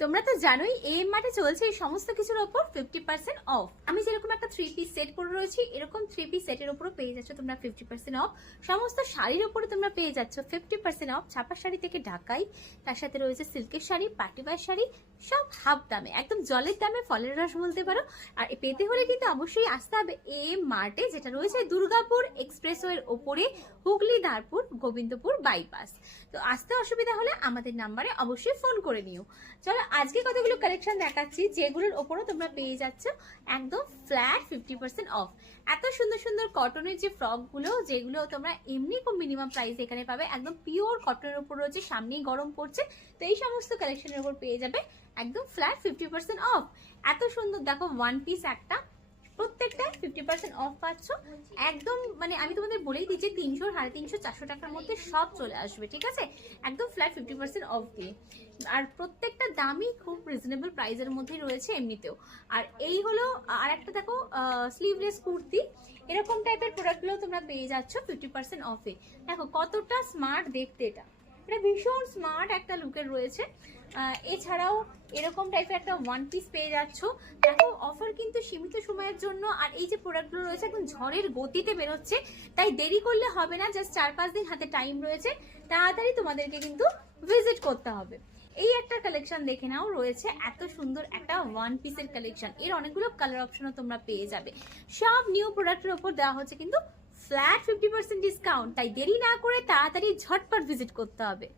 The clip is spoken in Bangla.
তোমরা তো জানোই এম মার্টে চলছে এই সমস্ত কিছুর উপর 50% অফ। আমি যেরকম একটা 3 পিস সেট পরে রয়েছি, এরকম 3 পিস সেটের উপরও পেয়ে যাচ্ছ তোমরা 50% অফ। সমস্ত শাড়ির উপরে তোমরা পেয়ে যাচ্ছ 50% অফ। ছাপা শাড়ি থেকে ঢাকাই, তার সাথে রয়েছে সিল্কের শাড়ি, পাটিওয়ার শাড়ি, সব হাফ দামে, একদম জলের দামে ফলের রস বলতে পারো। আর পেতে হলে কিন্তু অবশ্যই আসতে হবে এম মার্টে, যেটা রয়েছে দুর্গাপুর এক্সপ্রেসওয়ের ওপরে, হুগলি দারপুর গোবিন্দপুর বাইপাস। তো আসতে অসুবিধা হলে আমাদের নাম্বারে অবশ্যই ফোন করে নিও। চলো আজকে কতগুলো কালেকশন দেখাচ্ছি যেগুলোর ওপরও তোমরা পেয়ে যাচ্ছ একদম ফ্ল্যাট 50% অফ। এত সুন্দর সুন্দর কটনের যে ফ্রকগুলো, যেগুলো তোমরা এমনি খুব মিনিমাম প্রাইস এখানে পাবে, একদম পিওর কটনের উপর রয়েছে, সামনেই গরম পড়ছে, তো এই সমস্ত কালেকশনের উপর পেয়ে যাবে একদম ফ্ল্যাট 50% অফ। এত সুন্দর দেখো ওয়ান পিস একটা, প্রত্যেকটা 50% অফ পাচ্ছ একদম। মানে আমি তোমাদের বলেই দিচ্ছি 300, 350, 400 টাকার মধ্যে সব চলে আসবে, ঠিক আছে, একদম ফ্ল্যাট 50% অফ দিয়ে। আর প্রত্যেকটা দামই খুব রিজনেবল প্রাইসের মধ্যেই রয়েছে এমনিতেও। আর এই হলো আর একটা দেখো স্লিভলেস কুর্তি, এরকম টাইপের প্রোডাক্টগুলো তোমরা পেয়ে যাচ্ছ 50% অফে। দেখো কতটা স্মার্ট দেখতে, এটা ভীষণ স্মার্ট একটা লুকের রয়েছে। এছাড়াও এরকম টাইপের একটা ওয়ান পিস পেয়ে যাচ্ছ। দেখো অফার কিন্তু সীমিত সময়ের জন্য, আর এই যে প্রোডাক্টগুলো রয়েছে একদম ঝড়ের গতিতে বেরোচ্ছে, তাই দেরি করলে হবে না, জাস্ট 4-5 দিন হাতে টাইম রয়েছে, তাড়াতাড়ি তোমাদেরকে কিন্তু ভিজিট করতে হবে। এই একটা কালেকশন দেখে নাও, রয়েছে এত সুন্দর একটা ওয়ান পিসের কালেকশন, এর অনেকগুলো কালার অপশনও তোমরা পেয়ে যাবে। সব নিউ প্রোডাক্টের উপর দেওয়া হচ্ছে কিন্তু ফ্ল্যাট 50% ডিসকাউন্ট, তাই দেরি না করে তাড়াতাড়ি ঝটপট ভিজিট করতে হবে।